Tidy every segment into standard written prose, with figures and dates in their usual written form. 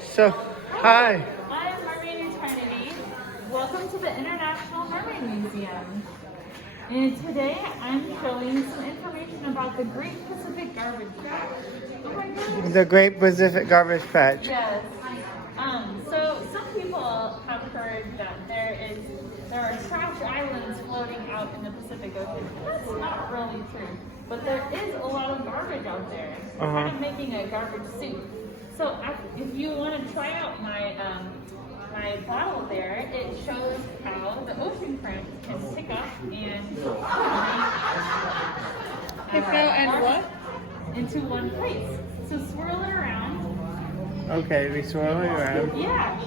So, hi. I'm Mermaid Eternity. Welcome to the International Mermaid Museum. And today I'm showing some information about the Great Pacific Garbage Patch. Oh my gosh. The Great Pacific Garbage Patch. Yes. So some people have heard that there are trash islands floating out in the Pacific Ocean. That's not really true. But there is a lot of garbage out there. Kind of making a garbage soup. So if you want to try out my bottle there, it shows how the ocean currents can pick up and what? Into one place. So swirl it around. Okay, we swirl it around. Yeah.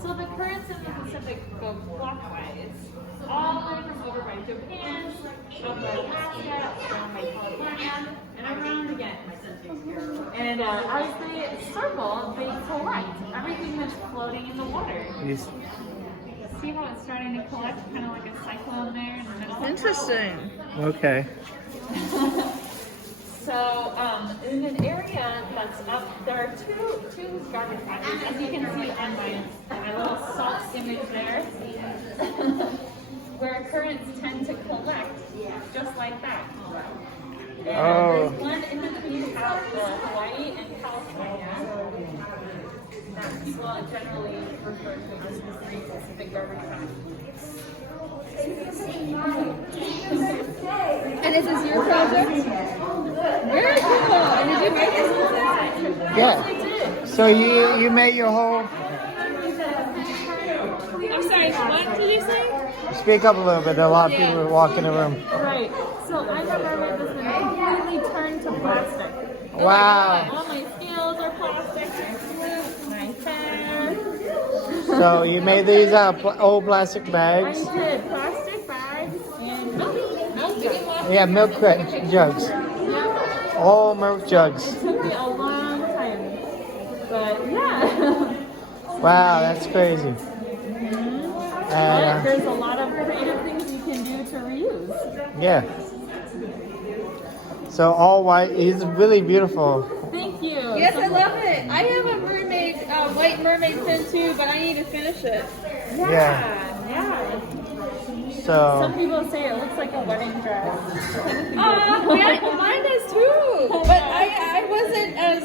So the currents in the Pacific go clockwise, all the way from over by Japan, up by Alaska, down by California, and around again. And as they circle, they collect everything that's floating in the water. Yes. See how it's starting to collect, kind of like a cyclone there in the middle? Interesting. Okay. So in an area that's up, there are two garbage patches, as you can see on my little salt image there, where currents tend to collect, just like that. And there's one in between Hawaii and California that people generally refer to as the Great Pacific Garbage Patch. And is this your project? Very cool. And did you make this? Yeah. So you made your whole. I'm sorry, what did you say? Speak up a little bit. A lot of people are walking in the room. Right. So I'm a mermaid that's been completely turned to plastic. Wow. All my scales are plastic. My hair. So you made these old plastic I bags. did plastic bags and milk jugs. Yeah, milk jugs. Yeah. All milk jugs. It took me a long time. But yeah. Wow, that's crazy. But there's a lot of creative things you can do to reuse. Yeah. So all white. He's really beautiful. Thank you. Yes, I love it. I have a mermaid, white mermaid pin too, but I need to finish it. Yeah. So. Some people say it looks like a wedding dress. Mine does too. But I wasn't as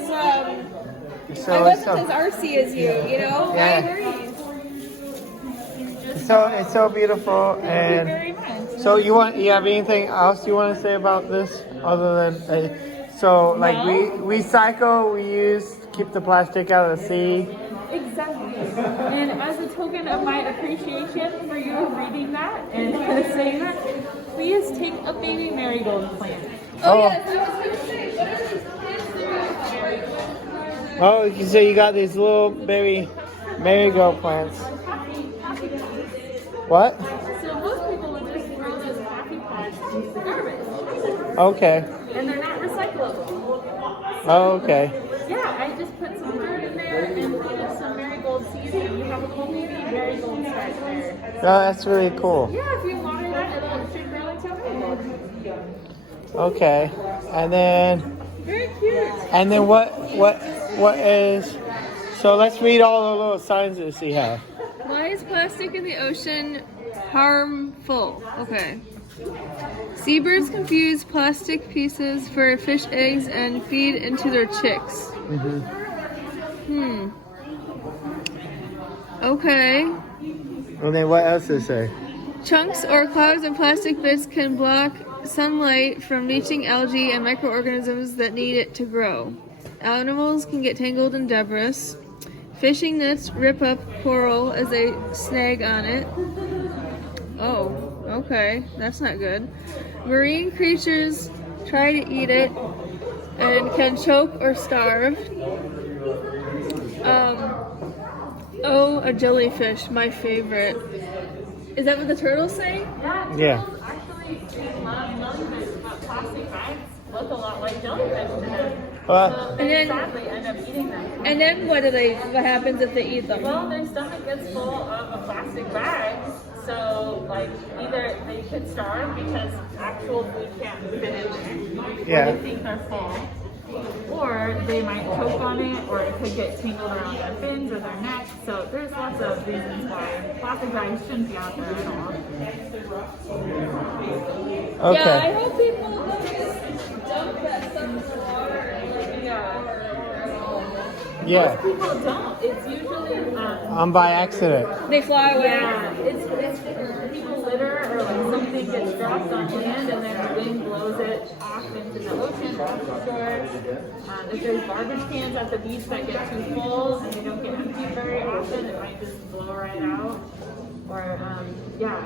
artsy as you know? Yeah. I agree. So it's so beautiful. Thank you And very much. so you have anything else you want to say about this other than we recycle, we use, keep the plastic out of the sea. Exactly. And as a token of my appreciation for you reading that and saying that, please take a baby marigold plant. Yes, I was going to say, what are these plants? Oh, so you got these little baby marigold plants. What? So most people would just throw those coffee pots into garbage. Okay. And they're not recyclable. Oh, okay. Yeah, I just put some dirt in there and planted some marigold seeds, and you have a whole baby marigold start there. Oh, that's really cool. Yeah, if you water that, it should grow into a marigold. Okay. And then Very cute. what is? So let's read all the little signs that you have. Why is plastic in the ocean harmful? Okay. Seabirds confuse plastic pieces for fish eggs and feed into their chicks. Okay. And then what else does it say? Chunks or clouds of plastic bits can block sunlight from reaching algae and microorganisms that need it to grow. Animals can get tangled in debris. Fishing nets rip up coral as they snag on it. Oh, okay. That's not good. Marine creatures try to eat it and can choke or starve. A jellyfish, my favorite. Is that what the turtles say? Yeah. Actually, jellyfish, but plastic bags look a lot like jellyfish to them. Well, So they sadly end up eating them. And then what happens if they eat them? Well, their stomach gets full of a plastic bags, so either they could starve because actual food can't fit in there, or Yeah. they think they're full, or they might choke on it, or it could get tangled around their fins or their neck. So there's lots of reasons why plastic bags shouldn't be out there at all. Okay. Yeah, I hope people don't just dump that stuff in the water and Yeah. Most people don't. It's usually By accident. they fly away. yeah, it's people litter or like something gets dropped on land and then the wind blows it off into the ocean or off the shore. If there's garbage cans at the beach that get too full and they don't get emptied very often, it might just blow right out. Or yeah,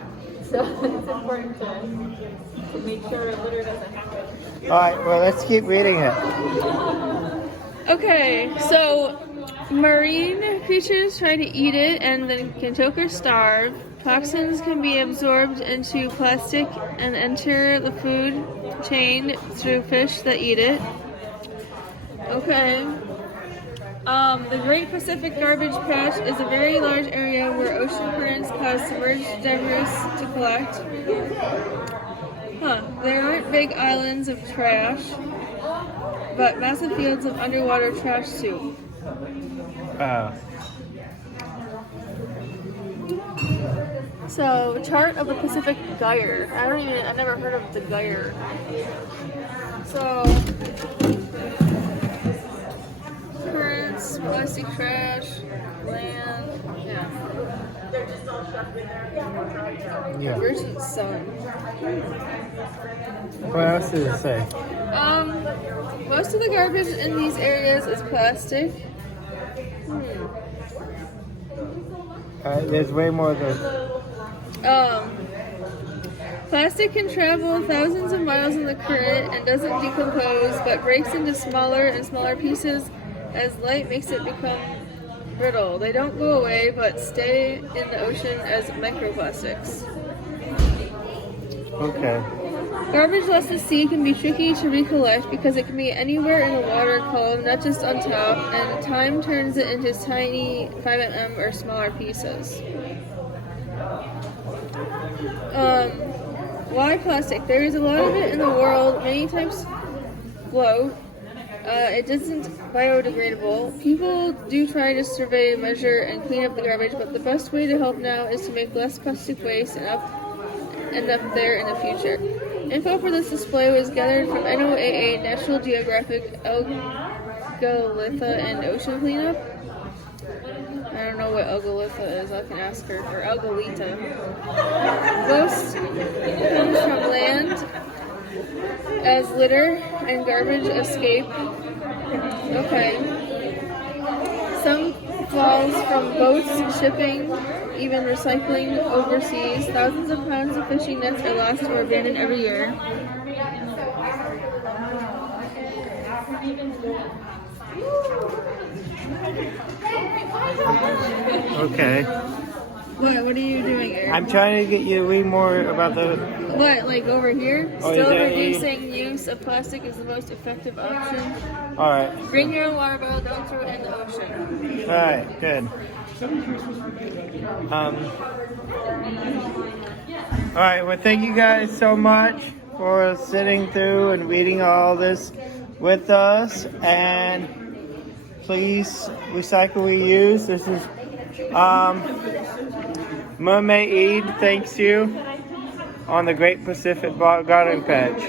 so it's important to make sure litter doesn't happen. All right. Well, let's keep reading it. Okay, so marine creatures try to eat it and then can choke or starve. Toxins can be absorbed into plastic and enter the food chain through fish that eat it. Okay. The Great Pacific Garbage Patch is a very large area where ocean currents cause submerged debris to collect. There aren't big islands of trash, but massive fields of underwater trash soup. So, chart of the Pacific Gyre. I never heard of the gyre. So, currents, plastic trash, land, yeah. Yeah. Merchant sun. What else did it say? Most of the garbage in these areas is plastic. There's way more than. Plastic can travel thousands of miles in the current and doesn't decompose, but breaks into smaller and smaller pieces as light makes it become brittle. They don't go away, but stay in the ocean as microplastics. Okay. Garbage lost at sea can be tricky to recollect because it can be anywhere in the water column, not just on top, and time turns it into tiny 5 mm or smaller pieces. Why plastic? There is a lot of it in the world. Many types float. It isn't biodegradable. People do try to survey, measure, and clean up the garbage, but the best way to help now is to make less plastic waste and end up there in the future. Info for this display was gathered from NOAA, National Geographic, Algolitha, and Ocean Cleanup. I don't know what Algolitha is. I can ask her. Or Algolita. Most comes from land as litter and garbage escape. Okay. Some falls from boats, shipping, even recycling overseas. Thousands of pounds of fishing nets are lost or abandoned every year. Okay. What are you doing, Eric? I'm trying to get you to read more about the. What, like over here? Oh, is Still there any- reducing use of plastic is the most effective option. All right. Bring your own water bottle, don't throw it in the ocean. All right. Good. All right. Well, thank you guys so much for sitting through and reading all this with us. And please recycle, reuse. This is Mermaid. Thanks you on the Great Pacific Garden Patch.